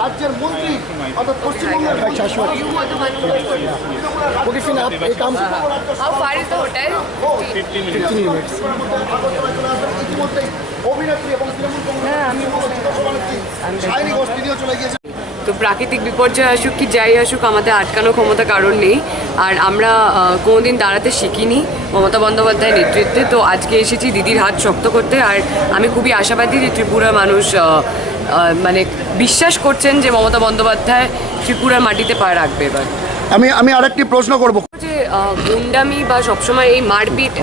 রাজ্যের মন্ত্রী অর্থাৎ পশ্চিমবঙ্গের অভিনেত্রী এবং তো প্রাকৃতিক বিপর্যয় আসুক কি যাই আসুক আমাদের আটকানোর ক্ষমতা কারণ নেই। আর আমরা কোনোদিন দাঁড়াতে শিখিনি মমতা বন্দ্যোপাধ্যায়ের নেতৃত্বে। তো আজকে এসেছি দিদির হাত শক্ত করতে। আর আমি খুবই আশাবাদী যে ত্রিপুরার মানুষ মানে বিশ্বাস করছেন যে মমতা বন্দ্যোপাধ্যায় ত্রিপুরার মাটিতে পা রাখবে। এবার আমি আরেকটি প্রশ্ন করব যে গুন্ডামি বা সবসময় এই মারপিট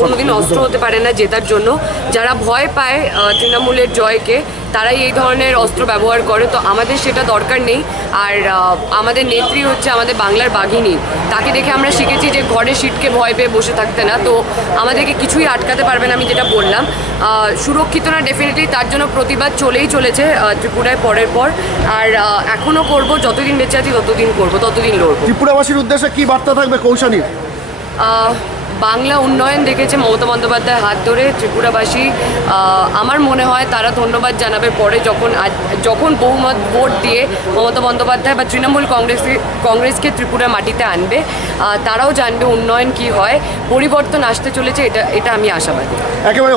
কোনোদিন অস্ত্র হতে পারে না জেতার জন্য। যারা ভয় পায় তৃণমূলের জয়কে তারাই এই ধরনের অস্ত্র ব্যবহার করে। তো আমাদের সেটা দরকার নেই। আর আমাদের নেত্রী হচ্ছে আমাদের বাংলার বাঘিনী। তাকে দেখে আমরা শিখেছি যে ঘরে সিটকে ভয় পেয়ে বসে থাকতে না। তো আমাদেরকে কিছুই আটকাতে পারবে না। আমি যেটা বললাম সুরক্ষিত না ডেফিনেটলি, তার জন্য প্রতিবাদ চলেই চলেছে ত্রিপুরায় পরের পর। আর এখনও করব, যতদিন বেঁচে আছি ততদিন করব, ততদিন লড়ব। ত্রিপুরাবাসীর উদ্দেশ্যে কি বার্তা থাকবে কৌশানীর? বাংলা উন্নয়ন দেখেছে মমতা বন্দ্যোপাধ্যায়ের হাত ধরে ত্রিপুরাবাসী। আমার মনে হয় তারা ধন্যবাদ জানাবে পরে, যখন বহুমত ভোট দিয়ে মমতা বন্দ্যোপাধ্যায় বা তৃণমূল কংগ্রেসকে ত্রিপুরা মাটিতে আনবে। তারাও জানবে উন্নয়ন কি হয়, পরিবর্তন আসতে চলেছে, এটা আমি আশাবাদী। একেবারে